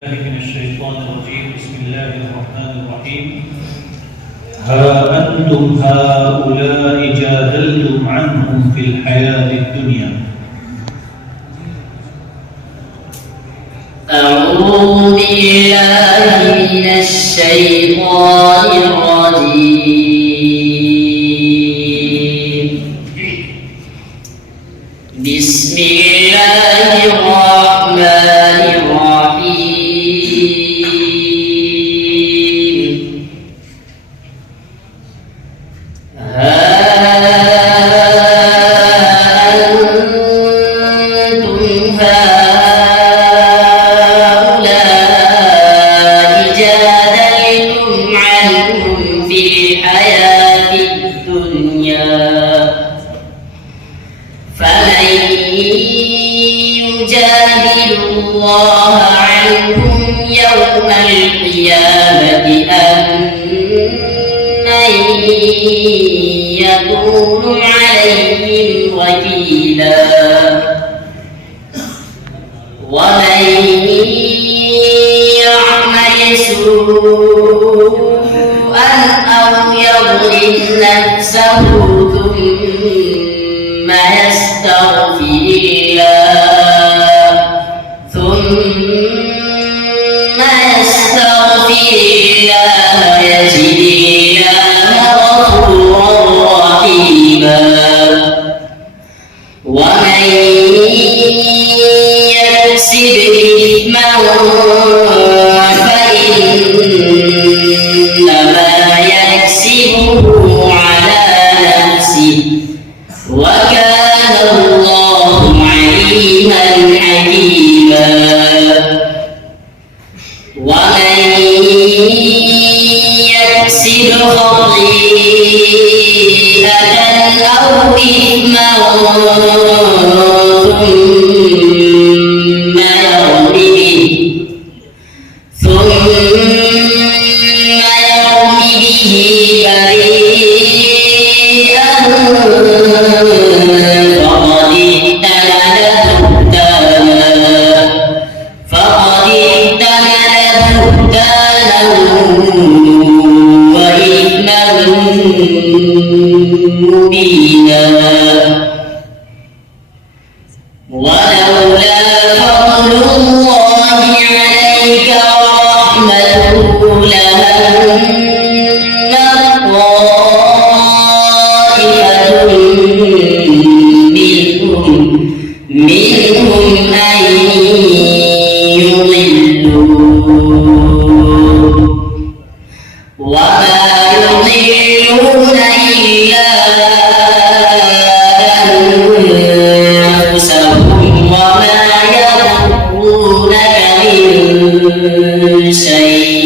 من الشيطان الرجيم. بسم الله الرحمن الرحيم. ها أنتم هؤلاء جادلتم عنهم في الحياة الدنيا. أعوذ بالله من الشيطان الرجيم. بسم الله الرحمن الرحيم. ها أنتم هؤلاء جادلتم عنهم في الحياة الدنيا، فمن يجادل الله عنهم يوم القيامة أم من يكون عليهم وكيلا. ومن يعمل سوءا أو يظلم نفسه ثم يستغفر الله يجد الله غفورا رحيما. ومن يكسب إثما فإنما يكسبه على نفسه، وكان الله عليما حكيما. ومن يكسب خطيئة أو إثما ثم يرم به بريئا فقد احتمل بهتانا وإثما مبينا. ولولا فضل الله عليك ورحمته لهم طائفة منهم أن يضلوك، وما يضلون إلا أنفسهم وما يضرونك من شيء.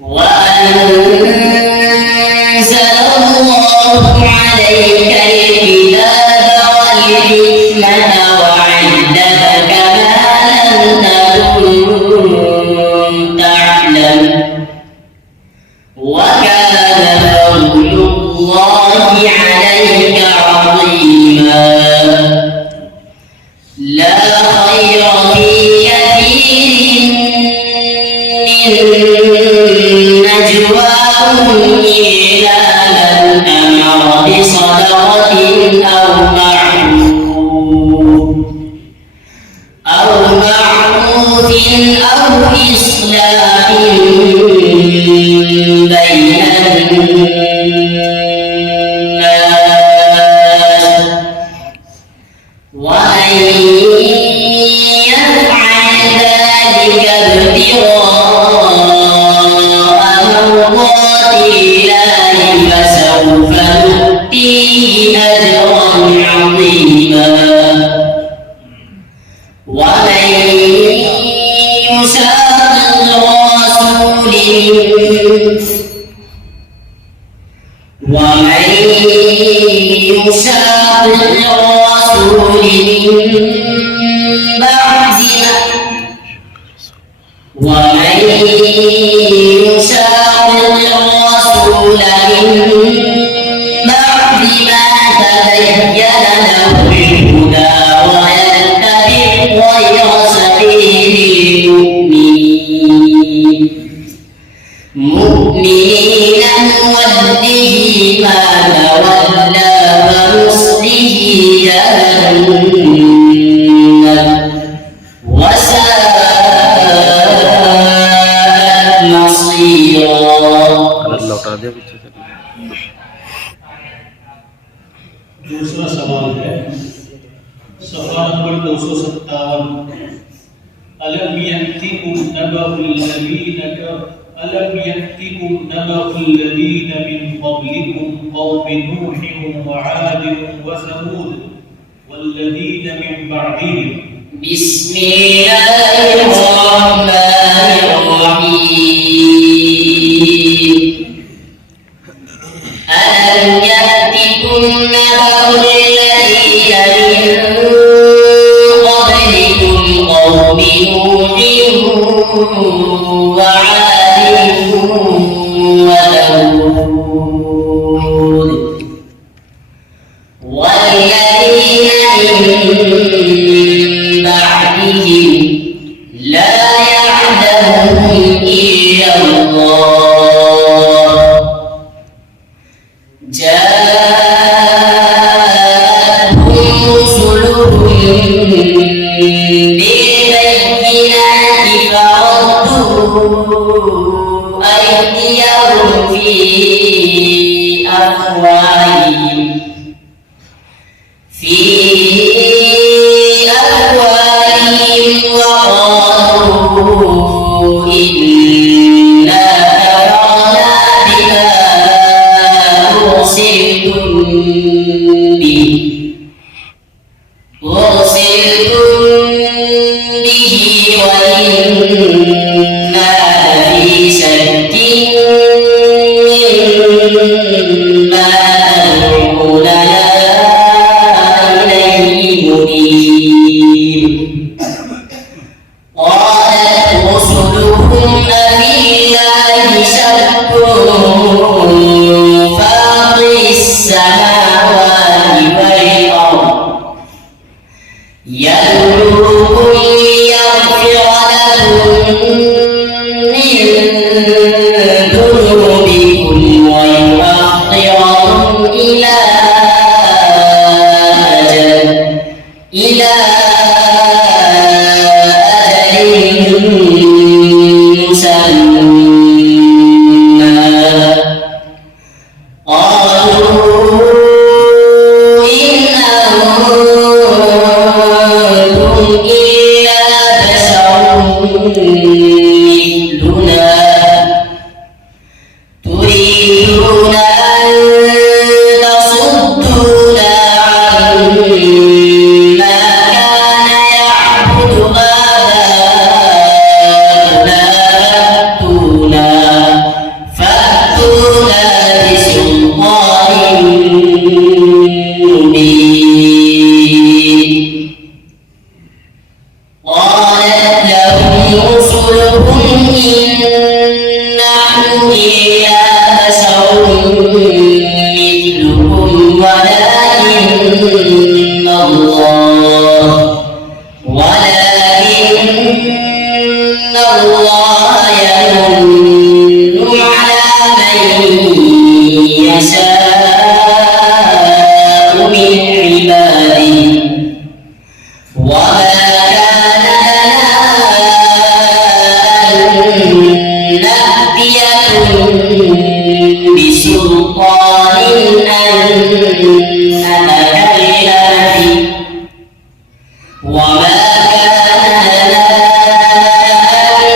وأنزل الله عليك الكتاب والحكمة وعلمك ما لم تكن تعلم، وكان فضل الله عليك عظيما. لا خير في كثير من نجواهم إلا من أمر بصدقة أو معروف أو إصلاح بين الناس. ومن يفعل ذلك ابتغاء مرضات الله فسوف نؤتيه أجرا عظيما. ومن يشاقق الرسول من بعد ما تبين له الهدى ويتبع غير سبيل المؤمنين نوله ما تولى ونصله جهنم وساءت مصيرا. दूसरा सवाल है सफ़ा नंबर 257 अलम यअतिकुम नबअुल लज़ीना मिन क़ब्लिकुम क़ौम नूह व आद व समूद वल्लज़ीना मिन बअदिहिम बिस्मिल्लाहिर्रहमानिर्रहीम ألم يأتكم نبأ الذين من قبلكم قوم نوح وعاد وثمود والذين من بعدهم لا يعلمهم إلا الله جاءتهم رسلهم بالبينات فردوا أيديهم في أفواههم وقالوا إنا كفرنا بما أرسلتم به وإنا لفي شك مما تدعوننا إليه مريب. قالت رسلهم أفي الله شك فاطر السماوات والأرض يدعوكم ليغفر لكم من ذنوبكم ويؤخركم إلى أجل مسمى. قالوا إن أنتم إلا بشر مثلنا تريدون أن تصدونا عما كان يعبد آباؤنا فأتونا بسلطان مبين. قالت لهم رسلهم إن نحن إلا بشر مثلكم ولكن الله يمن على من يشاء من عباده وما كان لنا أن نأتيكم بسلطان أن نتكلم به وما كان لنا أن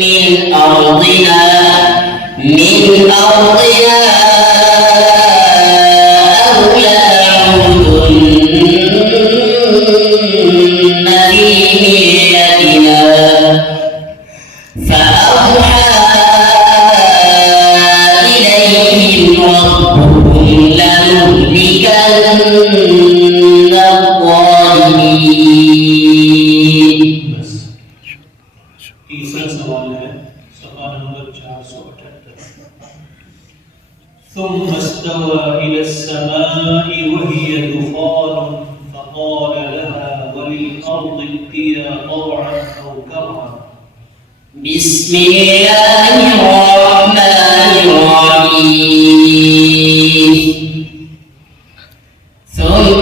من أرضنا أو يعودن في ملتنا فأوحى إليهم ربهم لنهلكن الظالمين. बस तीसरा सवाल है सवाल नंबर 478 ثم استوى إلى السماء وهي دخان فقال لها وللأرض ائتيا طوعا أو كرها. بسم الله الرحمن الرحيم. ثم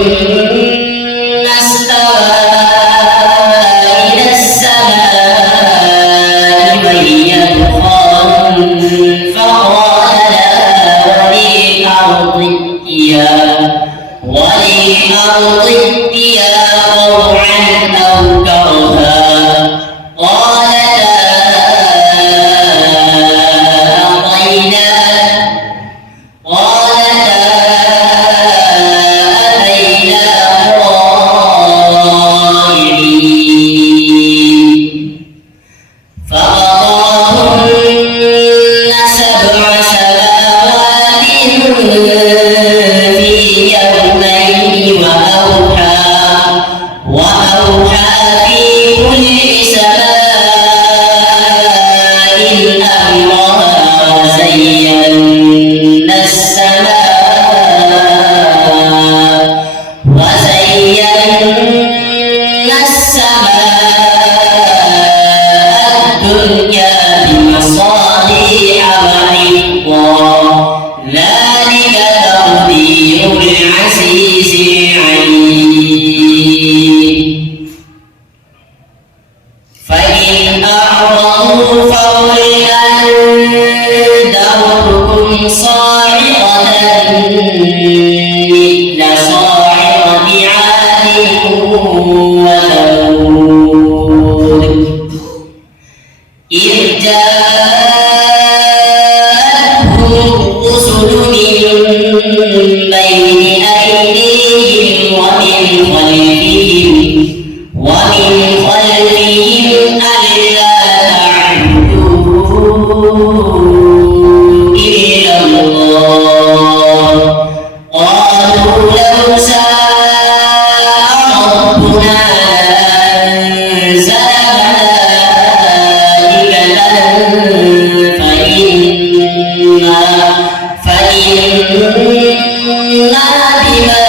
استوى إلى السماء وهي دخان فقال لها وللأرض ائتيا طوعا أو كرها ذلك تقدير العزيز العليم. فإن أعرضوا فقل أنذرتكم صاعقة مثل صاعقة عاد وثمود إذ جاءتهم الرسل من بين أيديهم ومن خلفهم ألا تعبدوا إلا الله قالوا لو شاء ربنا لأنزل فإنا بما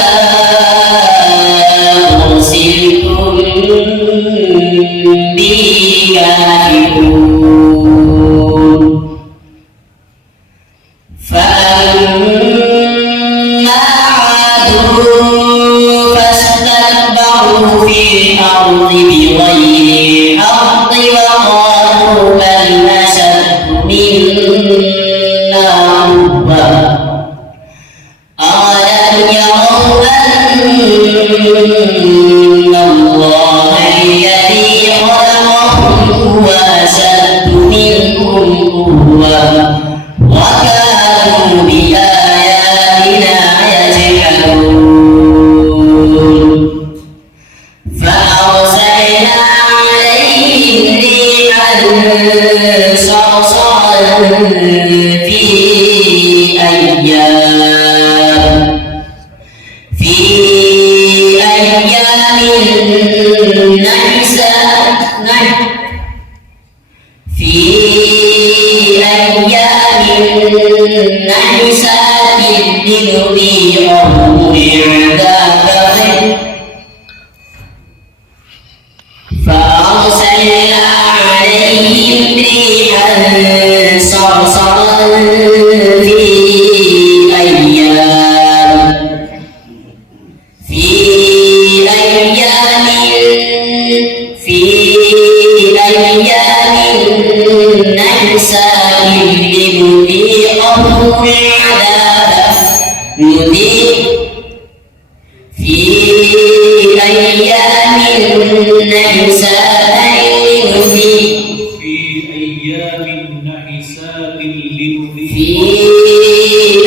أرسلتم به كافرون. فأما عاد فاستكبروا في الأرض بغير الحق وقالوا بل أشد منا قوة أولم يروا أن الله الذي خلقهم هو أشد منهم قوة وكانوا بآياتنا يجحدون. فأرسلنا عليهم ريحا صرصرا في أيام نحسات لنذيقهم العذاب. فأرسلنا عليهم ريحا صرصرا في أيام نحسات لنذيقهم العذاب في أيام نحسات أيام نحسات في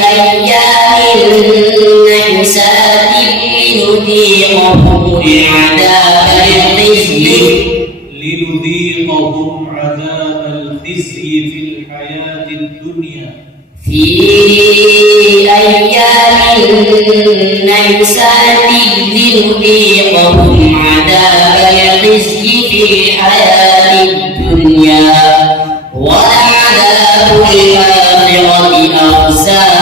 أيام نحسات لنذيقهم عذاب الخزي في الحياة الدنيا. في أيام نحسات لنذيقهم عذاب الخزي في الحياة الدنيا ولعذاب الآخرة أخزى